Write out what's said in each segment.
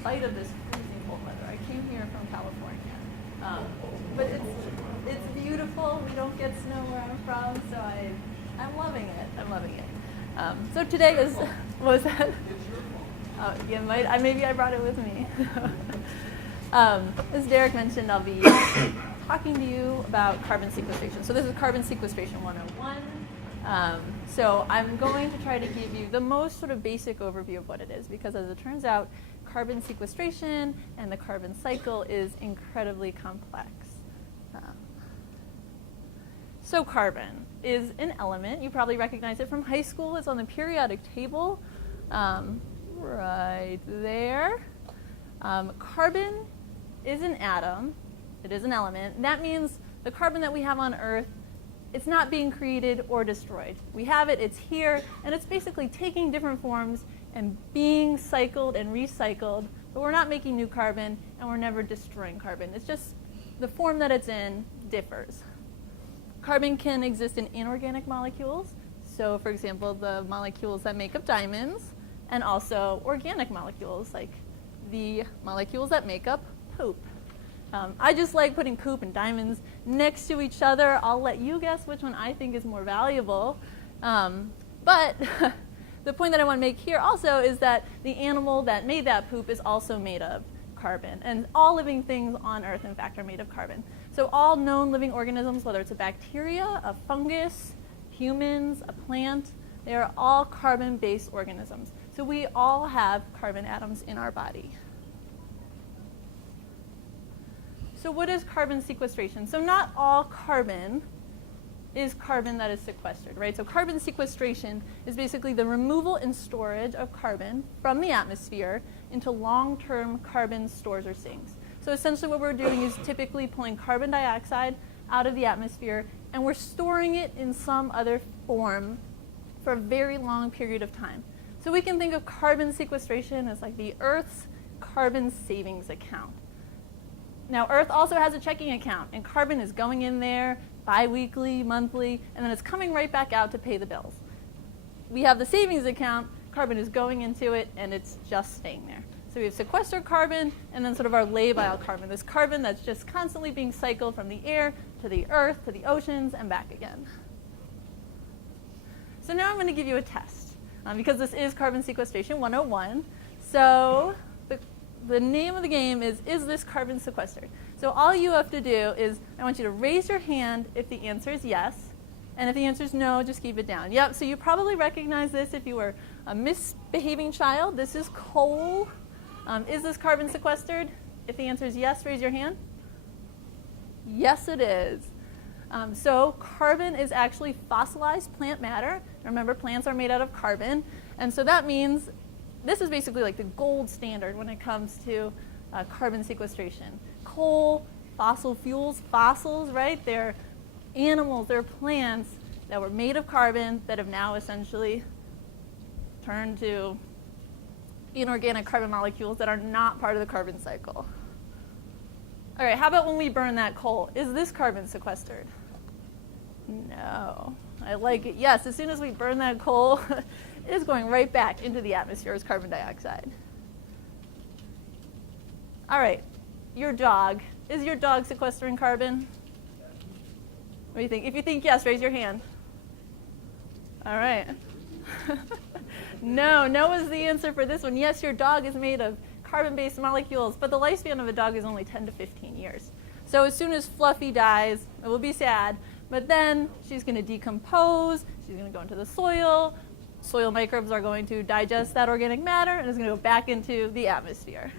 spite of this freezing cold weather. I came here from California, but it's beautiful. We don't get snow where I'm from, so I'm loving it. I'm loving it. So today is, what was that? Yeah, maybe I brought it with me. As Derek mentioned, I'll be talking to you about carbon sequestration. So this is Carbon Sequestration 101. So I'm going to try to give you the most sort of basic overview of what it is, because as it turns out, carbon sequestration and the carbon cycle is incredibly complex. So carbon is an element. You probably recognize it from high school. It's on the periodic table right there. Carbon is an atom. It is an element. That means the carbon that we have on Earth, it's not being created or destroyed. We have it, it's here, and it's basically taking different forms and being cycled and recycled, but we're not making new carbon, and we're never destroying carbon. It's just the form that it's in differs. Carbon can exist in inorganic molecules, so for example, the molecules that make up diamonds, and also organic molecules, like the molecules that make up poop. I just like putting poop and diamonds next to each other. I'll let you guess which one I think is more valuable. But the point that I want to make here also is that the animal that made that poop is also made of carbon. And all living things on Earth, in fact, are made of carbon. So all known living organisms, whether it's a bacteria, a fungus, humans, a plant, they are all carbon-based organisms. So we all have carbon atoms in our body. So what is carbon sequestration? So not all carbon is carbon that is sequestered, right? So carbon sequestration is basically the removal and storage of carbon from the atmosphere into long-term carbon stores or sinks. So essentially what we're doing is typically pulling carbon dioxide out of the atmosphere, and we're storing it in some other form for a very long period of time. So we can think of carbon sequestration as like the Earth's carbon savings account. Now, Earth also has a checking account, and carbon is going in there bi-weekly, monthly, and then it's coming right back out to pay the bills. We have the savings account, carbon is going into it, and it's just staying there. So we have sequestered carbon, and then sort of our labile carbon, this carbon that's just constantly being cycled from the air to the earth, to the oceans, and back again. So now I'm going to give you a test, because this is Carbon Sequestration 101. So the name of the game is this carbon sequestered? So all you have to do is, I want you to raise your hand if the answer is yes, and if the answer is no, just keep it down. Yep, so you probably recognize this if you were a misbehaving child. This is coal. Is this carbon sequestered? If the answer is yes, raise your hand. Yes, it is. So carbon is actually fossilized plant matter. Remember, plants are made out of carbon, and so that means this is basically like the gold standard when it comes to carbon sequestration. Coal, fossil fuels, fossils, right? They're animals, they're plants that were made of carbon that have now essentially turned to inorganic carbon molecules that are not part of the carbon cycle. All right, how about when we burn that coal? Is this carbon sequestered? No. I like it. Yes, as soon as we burn that coal, it is going right back into the atmosphere as carbon dioxide. All right, your dog. Is your dog sequestering carbon? What do you think? If you think yes, raise your hand. All right. No is the answer for this one. Yes, your dog is made of carbon-based molecules, but the lifespan of a dog is only 10 to 15 years. So as soon as Fluffy dies, it will be sad, but then she's going to decompose, she's going to go into the soil, soil microbes are going to digest that organic matter, and it's going to go back into the atmosphere.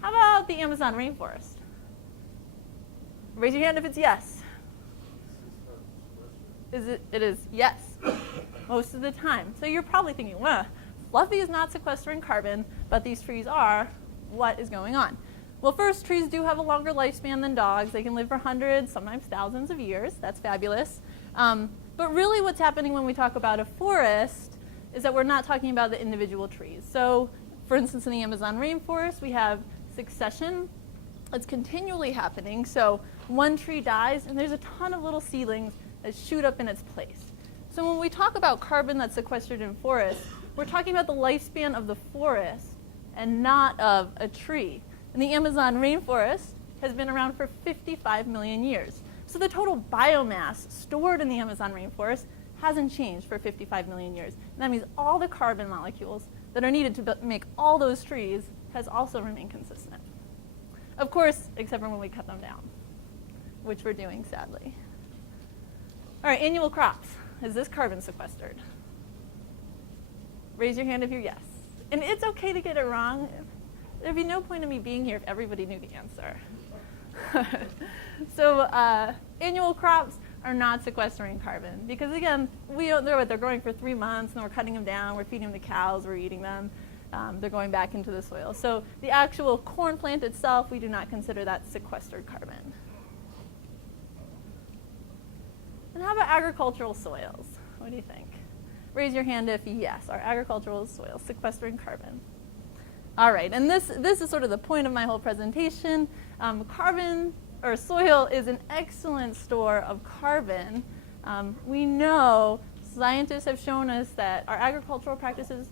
How about the Amazon rainforest? Raise your hand if it's yes. It is yes, most of the time. So you're probably thinking, well, Fluffy is not sequestering carbon, but these trees are. What is going on? Well, first, trees do have a longer lifespan than dogs. They can live for hundreds, sometimes thousands of years. That's fabulous. But really what's happening when we talk about a forest is that we're not talking about the individual trees. So, for instance, in the Amazon rainforest, we have succession. It's continually happening. So one tree dies, and there's a ton of little seedlings that shoot up in its place. So when we talk about carbon that's sequestered in forests, we're talking about the lifespan of the forest and not of a tree. And the Amazon rainforest has been around for 55 million years. So the total biomass stored in the Amazon rainforest hasn't changed for 55 million years. And that means all the carbon molecules that are needed to make all those trees has also remained consistent. Of course, except for when we cut them down, which we're doing, sadly. All right, annual crops. Is this carbon sequestered? Raise your hand if you're yes. And it's okay to get it wrong. There'd be no point in me being here if everybody knew the answer. So annual crops are not sequestering carbon because, again, we don't know what they're growing for 3 months, and we're cutting them down, we're feeding them to cows, we're eating them. They're going back into the soil. So the actual corn plant itself, we do not consider that sequestered carbon. And how about agricultural soils? What do you think? Raise your hand if yes, are agricultural soils sequestering carbon? All right, and this is sort of the point of my whole presentation. Carbon, or soil, is an excellent store of carbon. We know, scientists have shown us that our agricultural practices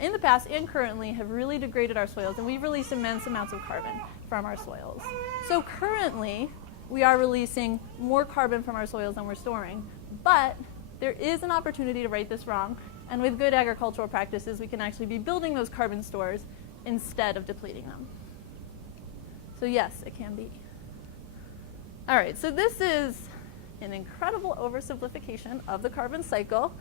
in the past and currently have really degraded our soils, and we've released immense amounts of carbon from our soils. So currently, we are releasing more carbon from our soils than we're storing, but there is an opportunity to right this wrong, and with good agricultural practices, we can actually be building those carbon stores instead of depleting them. So yes, it can be. All right, so this is an incredible oversimplification of the carbon cycle.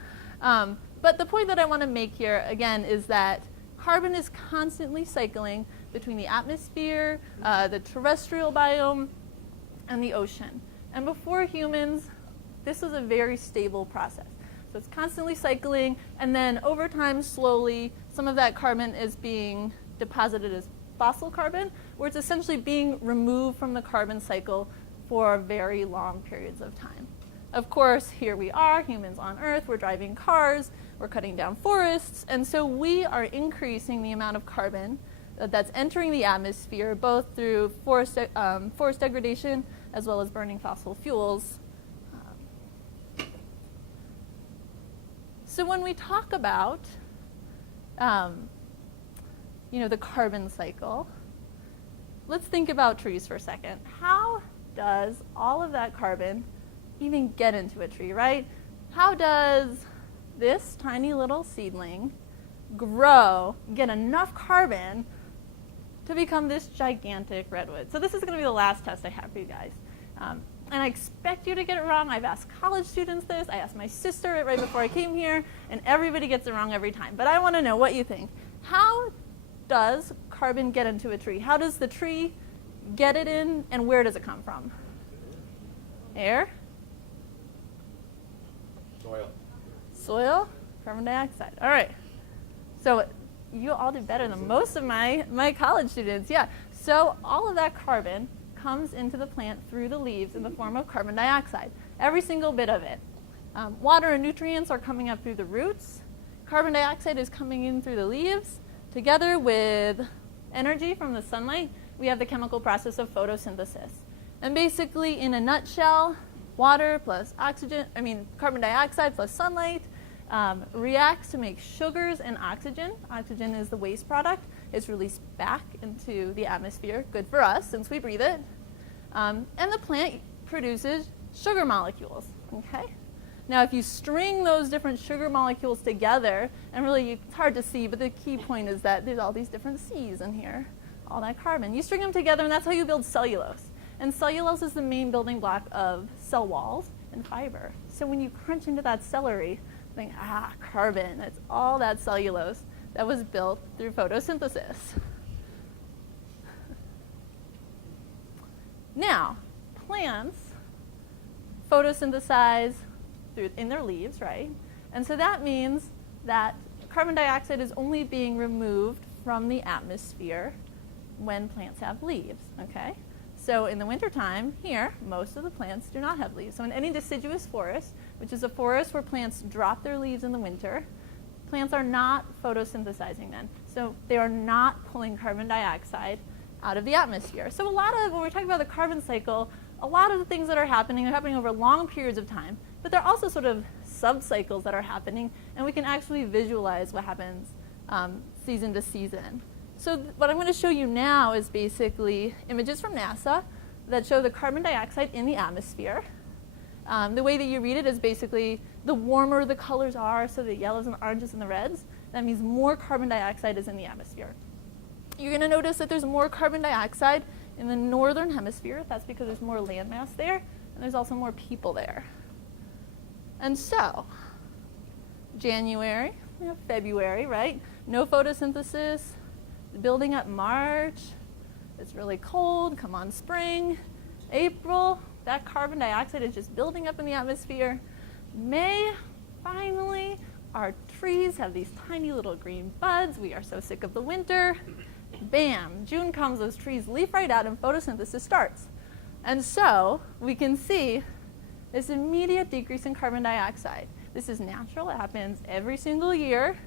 But the point that I want to make here, again, is that carbon is constantly cycling between the atmosphere, the terrestrial biome, and the ocean. And before humans, this was a very stable process. So it's constantly cycling, and then over time, slowly, some of that carbon is being deposited as fossil carbon, where it's essentially being removed from the carbon cycle for very long periods of time. Of course, here we are, humans on Earth, we're driving cars, we're cutting down forests, and so we are increasing the amount of carbon that's entering the atmosphere, both through forest degradation as well as burning fossil fuels. So when we talk about the carbon cycle, let's think about trees for a second. How does all of that carbon even get into a tree, right? How does this tiny little seedling grow, get enough carbon to become this gigantic redwood? So this is going to be the last test I have for you guys. And I expect you to get it wrong. I've asked college students this. I asked my sister it right before I came here, and everybody gets it wrong every time. But I want to know what you think. How does carbon get into a tree? How does the tree get it in, and where does it come from? Air? Soil. Soil? Carbon dioxide. All right. So you all did better than most of my college students. Yeah. So all of that carbon comes into the plant through the leaves in the form of carbon dioxide. Every single bit of it. Water and nutrients are coming up through the roots. Carbon dioxide is coming in through the leaves. Together with energy from the sunlight, we have the chemical process of photosynthesis. And basically, in a nutshell, water plus carbon dioxide plus sunlight reacts to make sugars and oxygen. Oxygen is the waste product. It's released back into the atmosphere, good for us since we breathe it. And the plant produces sugar molecules, okay? Now, if you string those different sugar molecules together, and really it's hard to see, but the key point is that there's all these different C's in here, all that carbon. You string them together, and that's how you build cellulose. And cellulose is the main building block of cell walls and fiber. So when you crunch into that celery, think, carbon. It's all that cellulose that was built through photosynthesis. Now, plants photosynthesize in their leaves, right? And so that means that carbon dioxide is only being removed from the atmosphere when plants have leaves, okay? So in the wintertime, here, most of the plants do not have leaves. So in any deciduous forest, which is a forest where plants drop their leaves in the winter, plants are not photosynthesizing then. So they are not pulling carbon dioxide out of the atmosphere. So when we're talking about the carbon cycle, a lot of the things that are happening over long periods of time, but there are also sort of sub-cycles that are happening, and we can actually visualize what happens season to season. So what I'm going to show you now is basically images from NASA that show the carbon dioxide in the atmosphere. The way that you read it is basically the warmer the colors are, so the yellows and the oranges and the reds, that means more carbon dioxide is in the atmosphere. You're going to notice that there's more carbon dioxide in the northern hemisphere. That's because there's more landmass there, and there's also more people there. And so, January, February, right? No photosynthesis, building up March. It's really cold, come on spring. April, that carbon dioxide is just building up in the atmosphere. May, finally, our trees have these tiny little green buds. We are so sick of the winter. Bam, June comes, those trees leaf right out and photosynthesis starts. And so we can see this immediate decrease in carbon dioxide. This is natural, it happens every single year.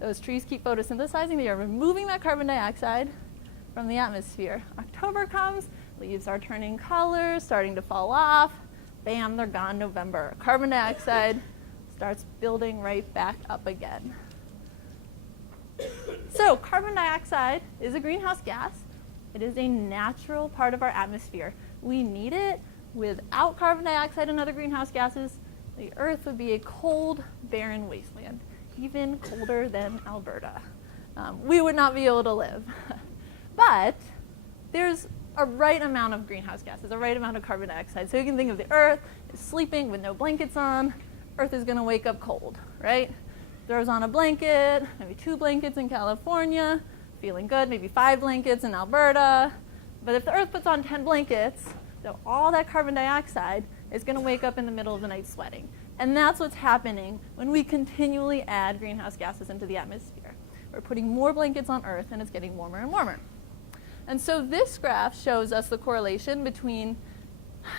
Those trees keep photosynthesizing, they are removing that carbon dioxide from the atmosphere. October comes, leaves are turning color, starting to fall off. Bam, they're gone November. Carbon dioxide starts building right back up again. So carbon dioxide is a greenhouse gas. It is a natural part of our atmosphere. We need it. Without carbon dioxide and other greenhouse gases, the Earth would be a cold, barren wasteland, even colder than Alberta. We would not be able to live. But there's a right amount of greenhouse gases, a right amount of carbon dioxide. So you can think of the Earth as sleeping with no blankets on. Earth is going to wake up cold, right? Throws on a blanket, maybe 2 blankets in California, feeling good, maybe 5 blankets in Alberta. But if the Earth puts on 10 blankets, so all that carbon dioxide is going to wake up in the middle of the night sweating. And that's what's happening when we continually add greenhouse gases into the atmosphere. We're putting more blankets on Earth, and it's getting warmer and warmer. And so this graph shows us the correlation between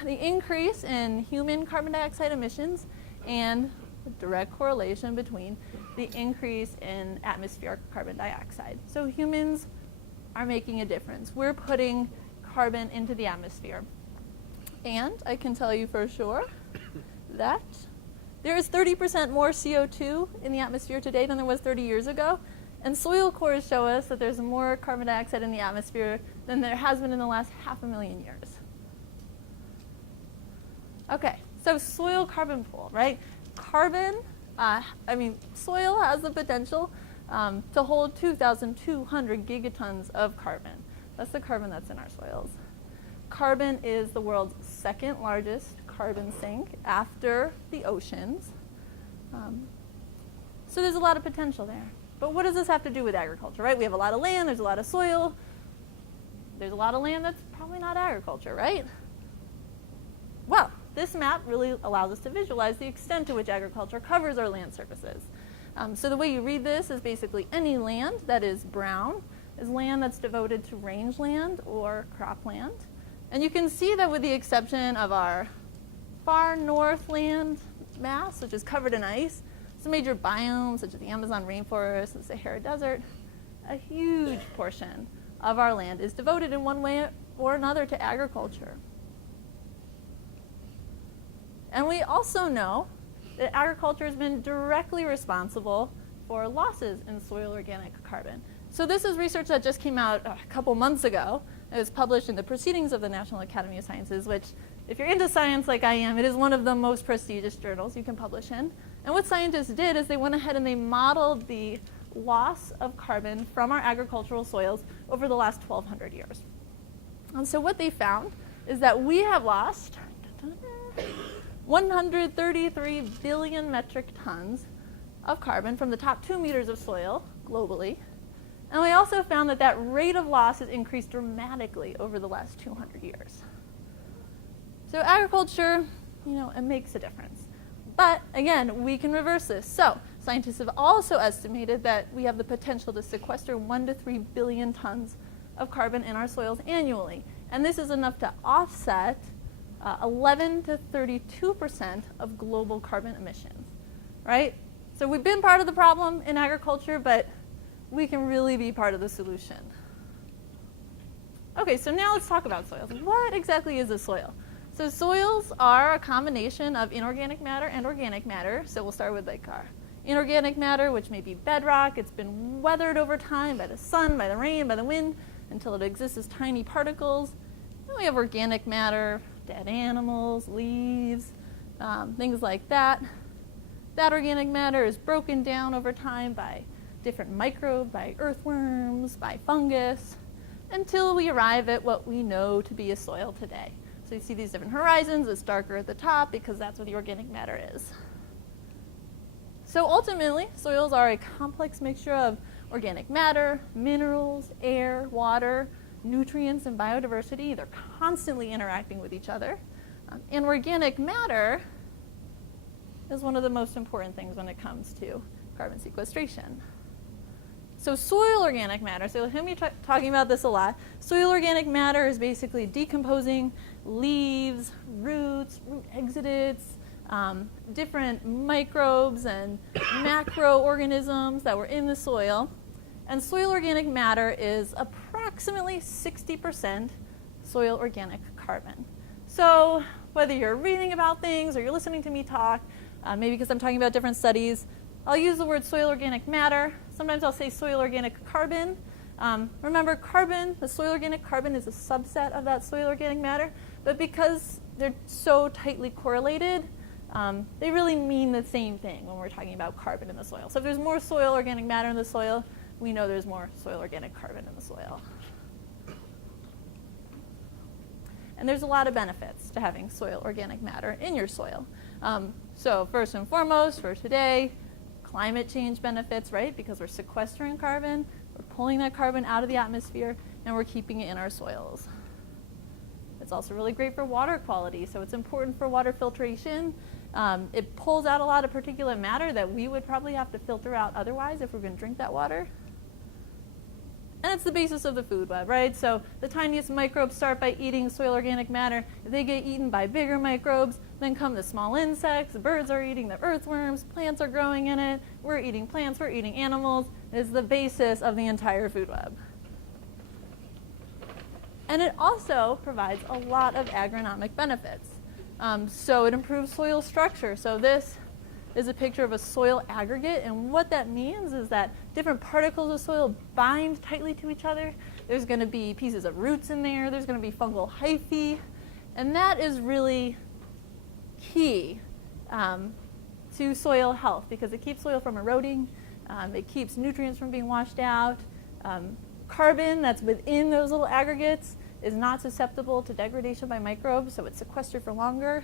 the increase in human carbon dioxide emissions and the direct correlation between the increase in atmospheric carbon dioxide. So humans are making a difference. We're putting carbon into the atmosphere. And I can tell you for sure that there is 30% more CO2 in the atmosphere today than there was 30 years ago. And soil cores show us that there's more carbon dioxide in the atmosphere than there has been in the last 500,000 years. Okay, so soil carbon pool, right? Soil has the potential to hold 2,200 gigatons of carbon. That's the carbon that's in our soils. Carbon is the world's second largest carbon sink after the oceans. So there's a lot of potential there. But what does this have to do with agriculture, right? We have a lot of land, there's a lot of soil. There's a lot of land that's probably not agriculture, right? Well, this map really allows us to visualize the extent to which agriculture covers our land surfaces. So the way you read this is basically any land that is brown is land that's devoted to rangeland or cropland. And you can see that with the exception of our far north land mass, which is covered in ice, some major biomes such as the Amazon rainforest, the Sahara Desert, a huge portion of our land is devoted in one way or another to agriculture. And we also know that agriculture has been directly responsible for losses in soil organic carbon. So this is research that just came out a couple months ago. It was published in the Proceedings of the National Academy of Sciences, which, if you're into science like I am, it is one of the most prestigious journals you can publish in. And what scientists did is they went ahead and they modeled the loss of carbon from our agricultural soils over the last 1,200 years. And so what they found is that we have lost 133 billion metric tons of carbon from the top 2 meters of soil globally. And we also found that that rate of loss has increased dramatically over the last 200 years. So agriculture, it makes a difference. But again, we can reverse this. So scientists have also estimated that we have the potential to sequester 1 to 3 billion tons of carbon in our soils annually. And this is enough to offset 11 to 32% of global carbon emissions, right? So we've been part of the problem in agriculture, but we can really be part of the solution. Okay, so now let's talk about soils. What exactly is a soil? So soils are a combination of inorganic matter and organic matter. So we'll start with our Inorganic matter, which may be bedrock. It's been weathered over time by the sun, by the rain, by the wind, until it exists as tiny particles. Then we have organic matter, dead animals, leaves, things like that. That organic matter is broken down over time by different microbes, by earthworms, by fungus, until we arrive at what we know to be a soil today. So you see these different horizons. It's darker at the top because that's where the organic matter is. So ultimately, soils are a complex mixture of organic matter, minerals, air, water, nutrients, and biodiversity. They're constantly interacting with each other. And organic matter is one of the most important things when it comes to carbon sequestration. So soil organic matter, so you'll hear me talking about this a lot. Soil organic matter is basically decomposing leaves, roots, root exudates, different microbes and macroorganisms that were in the soil. And soil organic matter is approximately 60% soil organic carbon. So whether you're reading about things or you're listening to me talk, maybe because I'm talking about different studies, I'll use the word soil organic matter. Sometimes I'll say soil organic carbon. Remember, carbon, the soil organic carbon is a subset of that soil organic matter, but because they're so tightly correlated, they really mean the same thing when we're talking about carbon in the soil. So if there's more soil organic matter in the soil, we know there's more soil organic carbon in the soil. And there's a lot of benefits to having soil organic matter in your soil. So first and foremost, for today, climate change benefits, right? Because we're sequestering carbon, we're pulling that carbon out of the atmosphere, and we're keeping it in our soils. It's also really great for water quality, so it's important for water filtration. It pulls out a lot of particulate matter that we would probably have to filter out otherwise if we're going to drink that water. And it's the basis of the food web, right? So the tiniest microbes start by eating soil organic matter. If they get eaten by bigger microbes, then come the small insects. The birds are eating the earthworms. Plants are growing in it. We're eating plants. We're eating animals. It is the basis of the entire food web. And it also provides a lot of agronomic benefits. So it improves soil structure. So this is a picture of a soil aggregate, and what that means is that different particles of soil bind tightly to each other. There's going to be pieces of roots in there. There's going to be fungal hyphae, and that is really key to soil health because it keeps soil from eroding. It keeps nutrients from being washed out. Carbon that's within those little aggregates is not susceptible to degradation by microbes, so it's sequestered for longer.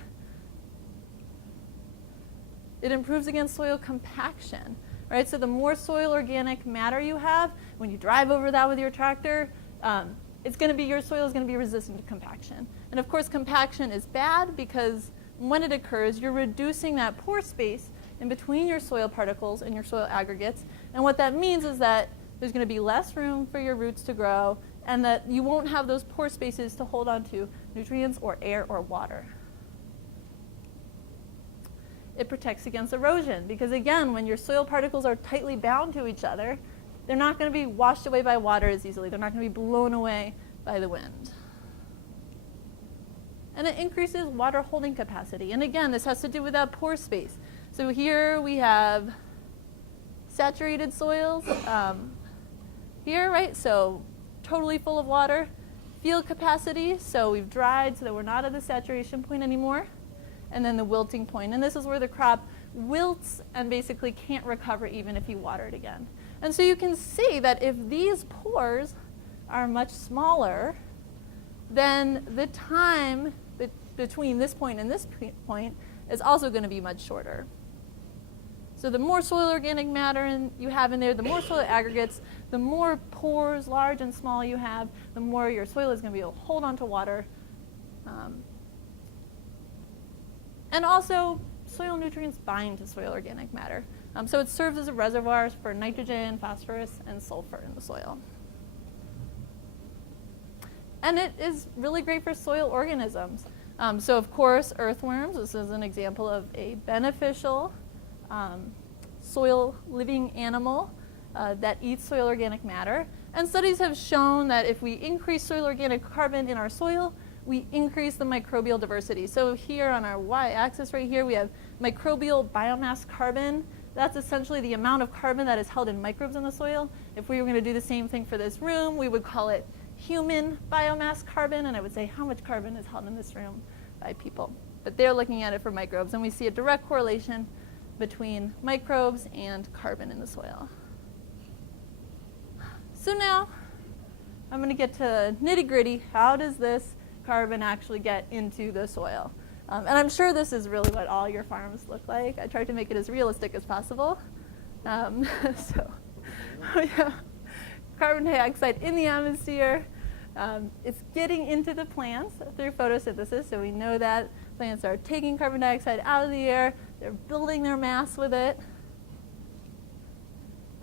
It improves against soil compaction, right? So the more soil organic matter you have, when you drive over that with your tractor, your soil is going to be resistant to compaction. And of course, compaction is bad because when it occurs, you're reducing that pore space in between your soil particles and your soil aggregates. And what that means is that there's going to be less room for your roots to grow and that you won't have those pore spaces to hold on to nutrients or air or water. It protects against erosion because, again, when your soil particles are tightly bound to each other, they're not going to be washed away by water as easily. They're not going to be blown away by the wind. And it increases water holding capacity. And again, this has to do with that pore space. So here we have saturated soils here, right? So totally full of water. Field capacity, so we've dried so that we're not at the saturation point anymore. And then the wilting point. And this is where the crop wilts and basically can't recover even if you water it again. And so you can see that if these pores are much smaller, then the time between this point and this point is also going to be much shorter. So the more soil organic matter you have in there, the more soil aggregates, the more pores, large and small, you have, the more your soil is going to be able to hold on to water. And also, soil nutrients bind to soil organic matter. So it serves as a reservoir for nitrogen, phosphorus, and sulfur in the soil. And it is really great for soil organisms. So of course, earthworms, this is an example of a beneficial soil living animal that eats soil organic matter. And studies have shown that if we increase soil organic carbon in our soil, we increase the microbial diversity. So here on our y-axis right here, we have microbial biomass carbon. That's essentially the amount of carbon that is held in microbes in the soil. If we were going to do the same thing for this room, we would call it human biomass carbon, and I would say how much carbon is held in this room by people. But they're looking at it for microbes, and we see a direct correlation between microbes and carbon in the soil. So now I'm going to get to nitty-gritty. How does this carbon actually get into the soil? And I'm sure this is really what all your farms look like. I tried to make it as realistic as possible. So we have carbon dioxide in the atmosphere. It's getting into the plants through photosynthesis. So we know that plants are taking carbon dioxide out of the air. They're building their mass with it.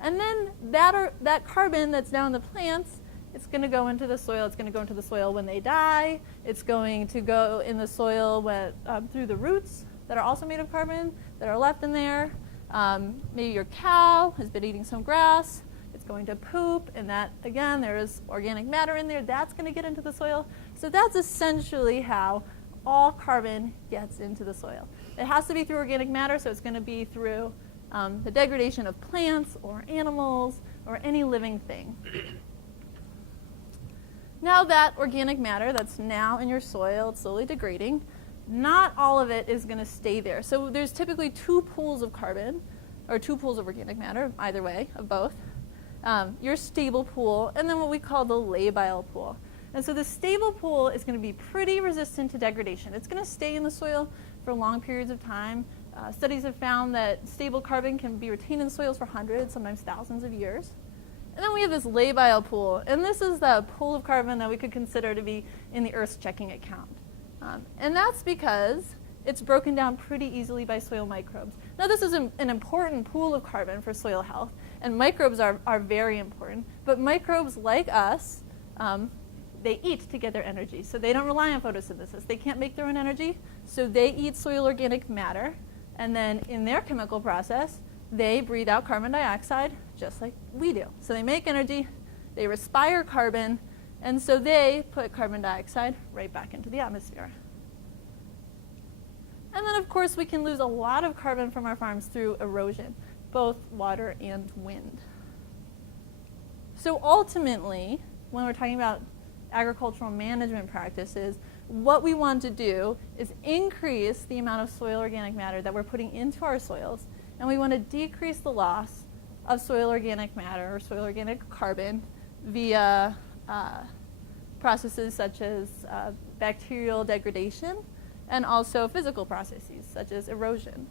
And then that carbon that's now in the plants, it's going to go into the soil. It's going to go into the soil when they die. It's going to go in the soil through the roots that are also made of carbon that are left in there. Maybe your cow has been eating some grass. It's going to poop, and that, again, there is organic matter in there. That's going to get into the soil. So that's essentially how all carbon gets into the soil. It has to be through organic matter, so it's going to be through the degradation of plants or animals or any living thing. Now that organic matter that's now in your soil, it's slowly degrading, not all of it is going to stay there. So there's typically two pools of carbon, or two pools of organic matter, either way, of both. Your stable pool, and then what we call the labile pool. And so the stable pool is going to be pretty resistant to degradation. It's going to stay in the soil for long periods of time. Studies have found that stable carbon can be retained in soils for hundreds, sometimes thousands of years. And then we have this labile pool, and this is the pool of carbon that we could consider to be in the Earth's checking account. And that's because it's broken down pretty easily by soil microbes. Now this is an important pool of carbon for soil health, and microbes are very important. But microbes, like us, they eat to get their energy. So they don't rely on photosynthesis. They can't make their own energy, so they eat soil organic matter. And then in their chemical process, they breathe out carbon dioxide just like we do. So they make energy, they respire carbon, and so they put carbon dioxide right back into the atmosphere. And then, of course, we can lose a lot of carbon from our farms through erosion, both water and wind. So ultimately, when we're talking about agricultural management practices, what we want to do is increase the amount of soil organic matter that we're putting into our soils, and we want to decrease the loss of soil organic matter or soil organic carbon via processes such as bacterial degradation and also physical processes such as erosion.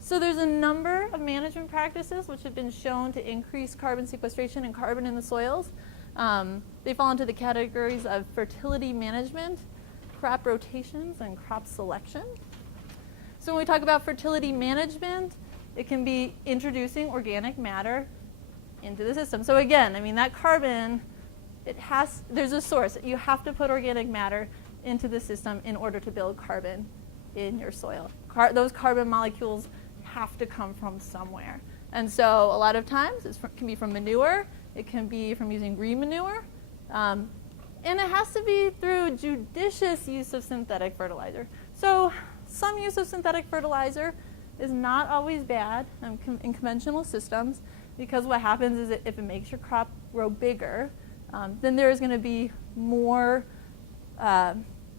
So there's a number of management practices which have been shown to increase carbon sequestration and carbon in the soils. They fall into the categories of fertility management, crop rotations, and crop selection. So when we talk about fertility management, it can be introducing organic matter into the system. So again, I mean, that carbon, there's a source. You have to put organic matter into the system in order to build carbon in your soil. Those carbon molecules have to come from somewhere. And so a lot of times it can be from manure, it can be from using green manure, and it has to be through judicious use of synthetic fertilizer. So some use of synthetic fertilizer is not always bad in conventional systems, because what happens is that if it makes your crop grow bigger, then there is going to be more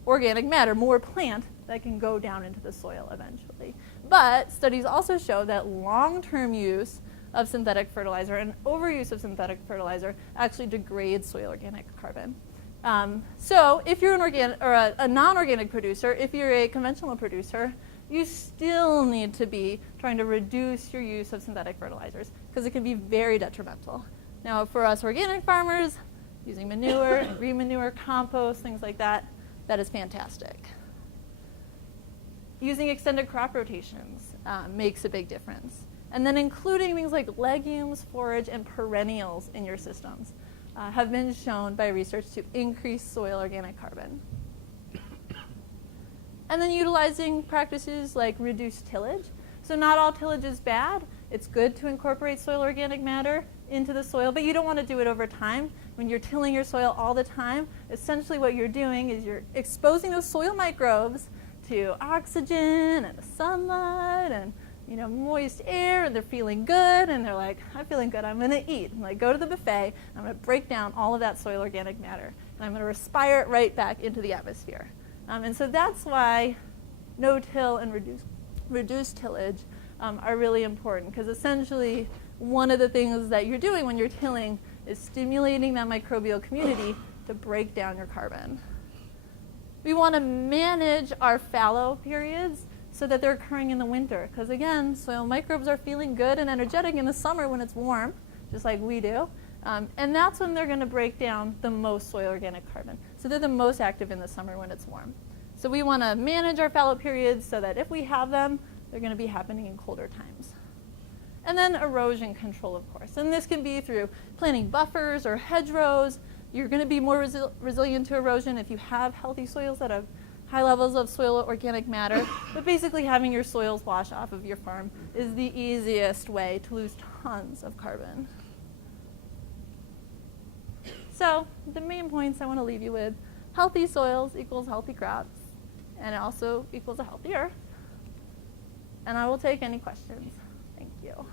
organic matter, more plant that can go down into the soil eventually. But studies also show that long-term use of synthetic fertilizer and overuse of synthetic fertilizer actually degrades soil organic carbon. So if you're an organic or a non-organic producer, if you're a conventional producer, you still need to be trying to reduce your use of synthetic fertilizers because it can be very detrimental. Now, for us organic farmers, using manure and green manure, compost, things like that, that is fantastic. Using extended crop rotations makes a big difference. And then including things like legumes, forage, and perennials in your systems have been shown by research to increase soil organic carbon. And then utilizing practices like reduced tillage. So not all tillage is bad. It's good to incorporate soil organic matter into the soil, but you don't want to do it over time. When you're tilling your soil all the time, essentially what you're doing is you're exposing those soil microbes to oxygen and the sunlight and moist air, and they're feeling good, and they're like, I'm feeling good, I'm going to eat. And I go to the buffet, I'm going to break down all of that soil organic matter, and I'm going to respire it right back into the atmosphere. And so that's why no-till and reduced tillage are really important, because essentially one of the things that you're doing when you're tilling is stimulating that microbial community to break down your carbon. We want to manage our fallow periods so that they're occurring in the winter, because again, soil microbes are feeling good and energetic in the summer when it's warm, just like we do, and that's when they're going to break down the most soil organic carbon. So they're the most active in the summer when it's warm. So we want to manage our fallow periods so that if we have them, they're going to be happening in colder times. And then erosion control, of course, and this can be through planting buffers or hedgerows. You're going to be more resilient to erosion if you have healthy soils that have high levels of soil organic matter, but basically having your soils wash off of your farm is the easiest way to lose tons of carbon. So the main points I want to leave you with: healthy soils equals healthy crops, and it also equals a healthy earth. And I will take any questions. Thank you.